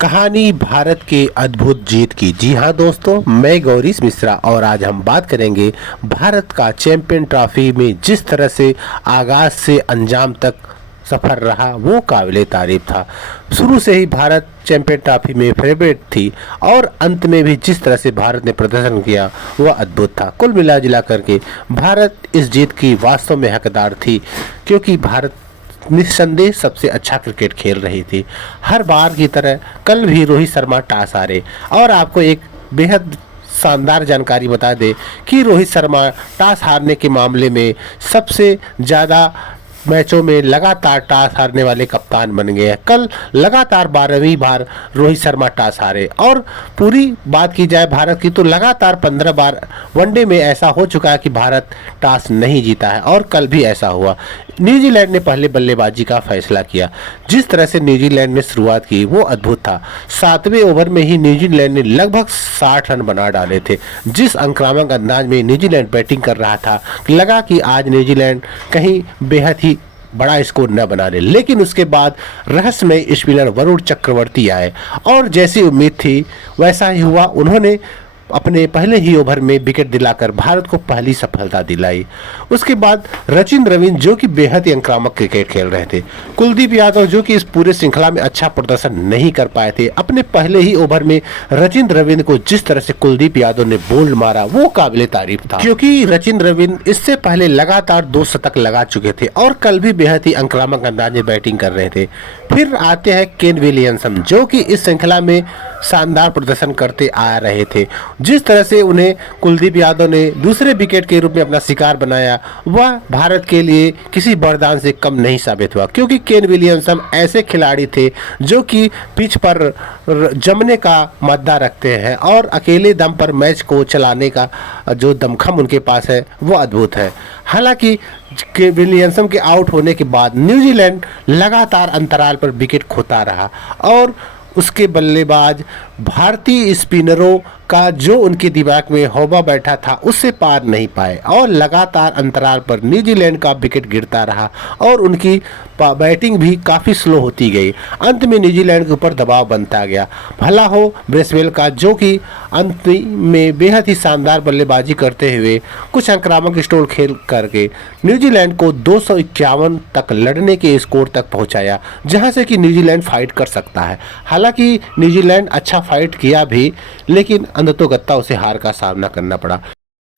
कहानी भारत के अद्भुत जीत की। जी हाँ दोस्तों, मैं गौरीश मिश्रा और आज हम बात करेंगे भारत का चैंपियन ट्रॉफी में जिस तरह से आगाज से अंजाम तक सफर रहा वो काबिले तारीफ था। शुरू से ही भारत चैंपियन ट्रॉफी में फेवरेट थी और अंत में भी जिस तरह से भारत ने प्रदर्शन किया वह अद्भुत था। कुल मिला जुला करके भारत इस जीत की वास्तव में हकदार थी, क्योंकि भारत निस्संदेह सबसे अच्छा क्रिकेट खेल रही थी। हर बार की तरह कल भी रोहित शर्मा टॉस हारे। और आपको एक बेहद शानदार जानकारी बता दें कि रोहित शर्मा टॉस हारने के मामले में सबसे ज़्यादा मैचों में लगातार टॉस हारने वाले कप्तान बन गए हैं। कल लगातार 12वीं बार रोहित शर्मा टॉस हारे। और पूरी बात की जाए भारत की तो लगातार 15 बार वनडे में ऐसा हो चुका है कि भारत टॉस नहीं जीता है, और कल भी ऐसा हुआ। न्यूजीलैंड ने पहले बल्लेबाजी का फैसला किया। जिस तरह से न्यूजीलैंड ने शुरुआत की वो अद्भुत था। 7वें ओवर में ही न्यूजीलैंड ने लगभग 60 रन बना डाले थे। जिस आक्रामक अंदाज में न्यूजीलैंड बैटिंग कर रहा था, लगा कि आज न्यूजीलैंड कहीं बेहद ही बड़ा स्कोर न बना ले। लेकिन उसके बाद रहस्यमय स्पिनर वरुण चक्रवर्ती आए और जैसी उम्मीद थी वैसा ही हुआ। उन्होंने अपने पहले ही ओवर में विकेट दिलाकर भारत को पहली सफलता दिलाई। उसके बाद सचिन रविंद्र जो कि बेहद ही आक्रामक क्रिकेट खेल रहे थे, कुलदीप यादव जो कि इस पूरे श्रृंखला में अच्छा प्रदर्शन नहीं कर पाए थे, अपने पहले ही ओवर में सचिन रविंद्र को जिस तरह से कुलदीप यादव ने बोल्ड मारा वो काबिले तारीफ था, क्योंकि सचिन रविंद्र इससे पहले लगातार 2 शतक लगा चुके थे और कल भी बेहद ही आक्रामक अंदाज में बैटिंग कर रहे थे। फिर आते हैं केन विलियमसन जो कि इस श्रृंखला में शानदार प्रदर्शन करते आ रहे थे। जिस तरह से उन्हें कुलदीप यादव ने दूसरे विकेट के रूप में अपना शिकार बनाया वह भारत के लिए किसी वरदान से कम नहीं साबित हुआ, क्योंकि केन विलियमसन ऐसे खिलाड़ी थे जो कि पिच पर जमने का मादा रखते हैं और अकेले दम पर मैच को चलाने का जो दमखम उनके पास है वो अद्भुत है। हालांकि विलियमसन के आउट होने के बाद न्यूजीलैंड लगातार अंतराल पर विकेट खोता रहा और उसके बल्लेबाज भारतीय स्पिनरों का जो उनके दिमाग में हौबा बैठा था उससे पार नहीं पाए और लगातार अंतराल पर न्यूजीलैंड का विकेट गिरता रहा और उनकी बैटिंग भी काफ़ी स्लो होती गई। अंत में न्यूजीलैंड के ऊपर दबाव बनता गया। भला हो ब्रेसवेल का जो कि अंत में बेहद ही शानदार बल्लेबाजी करते हुए कुछ आक्रामक स्टोर खेल करके न्यूजीलैंड को 251 तक लड़ने के स्कोर तक पहुंचाया, जहां से कि न्यूजीलैंड फाइट कर सकता है। हालांकि न्यूजीलैंड अच्छा फाइट किया भी, लेकिन अंततोगत्ता उसे हार का सामना करना पड़ा।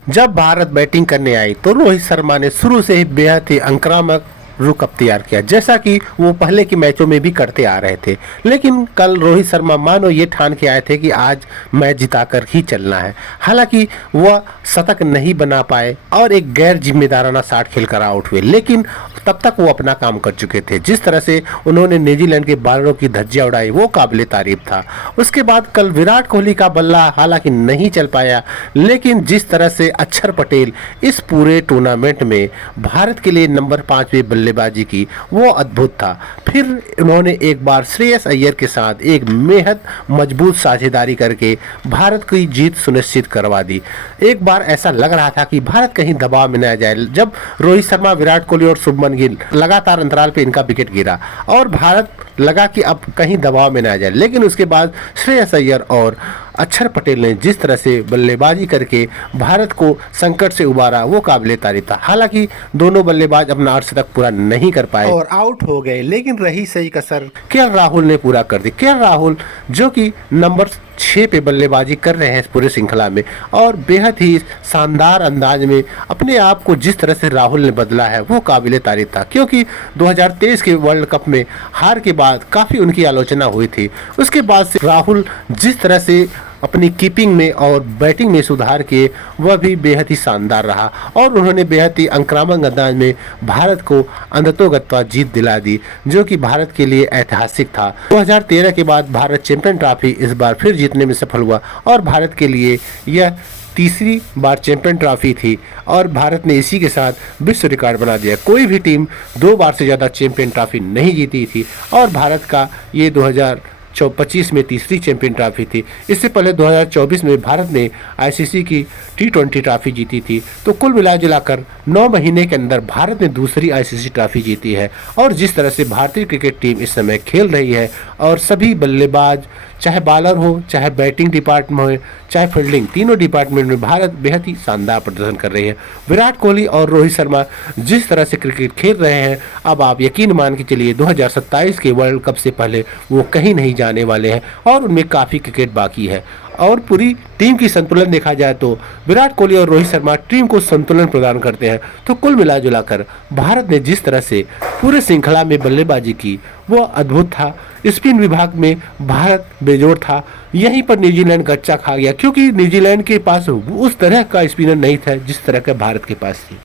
जब भारत बैटिंग करने आई तो रोहित शर्मा ने शुरू से ही बेहद ही आक्रामक रुख अख्तियार किया, जैसा कि वो पहले के मैचों में भी करते आ रहे थे। लेकिन कल रोहित शर्मा मानो ये ठान के आए थे कि आज मैच जिताकर ही चलना है। हालांकि वह शतक नहीं बना पाए और एक गैर जिम्मेदाराना शॉट खेलकर आउट हुए, लेकिन तब तक वो अपना काम कर चुके थे। जिस तरह से उन्होंने न्यूजीलैंड के बॉलरों की धज्जियां उड़ाई वो काबिले तारीफ था। उसके बाद कल विराट कोहली का बल्ला हालांकि नहीं चल पाया, लेकिन जिस तरह से अक्षर पटेल इस पूरे टूर्नामेंट में भारत के लिए नंबर 5वें बल्लेबाजी की वो अद्भुत था। फिर उन्होंने एक बार श्रेयस अय्यर के साथ एक बेहद मजबूत साझेदारी करके भारत की जीत सुनिश्चित करवा दी। एक बार ऐसा लग रहा था कि भारत कहीं दबाव में न आ जाए, जब रोहित शर्मा, विराट कोहली और शुभमन गिल लगातार अंतराल पे इनका विकेट गिरा और भारत लगा कि अब कहीं दबाव में न आ जाए। लेकिन उसके बाद श्रेयस अय्यर और अक्षर पटेल ने जिस तरह से बल्लेबाजी करके भारत को संकट से उबारा वो काबिले तारीफ था। हालांकि दोनों बल्लेबाज अपना अर्धशतक पूरा नहीं कर पाए और आउट हो गए, लेकिन रही सही कसर केएल राहुल ने पूरा कर दी। केएल राहुल जो कि नंबर 6 पे बल्लेबाजी कर रहे हैं इस पूरे श्रृंखला में और बेहद ही शानदार अंदाज में अपने आप को जिस तरह से राहुल ने बदला है वो काबिले तारीफ था, क्योंकि 2023 के वर्ल्ड कप में हार के बाद काफ़ी उनकी आलोचना हुई थी। उसके बाद से राहुल जिस तरह से अपनी कीपिंग में और बैटिंग में सुधार किए वह भी बेहद ही शानदार रहा और उन्होंने बेहद ही आक्रामक अंदाज में भारत को अंततोगत्वा जीत दिला दी, जो कि भारत के लिए ऐतिहासिक था। 2013 के बाद भारत चैंपियन ट्रॉफी इस बार फिर जीतने में सफल हुआ और भारत के लिए यह तीसरी बार चैंपियन ट्रॉफी थी और भारत ने इसी के साथ विश्व रिकॉर्ड बना दिया। कोई भी टीम 2 बार से ज़्यादा चैंपियन ट्रॉफी नहीं जीती थी और भारत का ये 2025 में तीसरी चैंपियन ट्रॉफी थी। इससे पहले 2024 में भारत ने आईसीसी की T20 ट्रॉफी जीती थी। तो कुल मिलाकर 9 महीने के अंदर भारत ने दूसरी आईसीसी ट्रॉफी जीती है। और जिस तरह से भारतीय क्रिकेट टीम इस समय खेल रही है और सभी बल्लेबाज चाहे बॉलर हो, चाहे बैटिंग डिपार्टमेंट हो, चाहे फील्डिंग, तीनों डिपार्टमेंट में भारत बेहद ही शानदार प्रदर्शन कर रही है। विराट कोहली और रोहित शर्मा जिस तरह से क्रिकेट खेल रहे हैं, अब आप यकीन मान के चलिए 2027 के वर्ल्ड कप से पहले वो कहीं नहीं जाने वाले हैं और उनमें काफ़ी क्रिकेट बाकी है। और पूरी टीम की संतुलन देखा जाए तो विराट कोहली और रोहित शर्मा टीम को संतुलन प्रदान करते हैं। तो कुल मिला जुलाकर भारत ने जिस तरह से पूरे श्रृंखला में बल्लेबाजी की वो अद्भुत था। स्पिन विभाग में भारत बेजोड़ था, यहीं पर न्यूजीलैंड कच्चा खा गया क्योंकि न्यूजीलैंड के पास उस तरह का स्पिनर नहीं था जिस तरह का भारत के पास थी।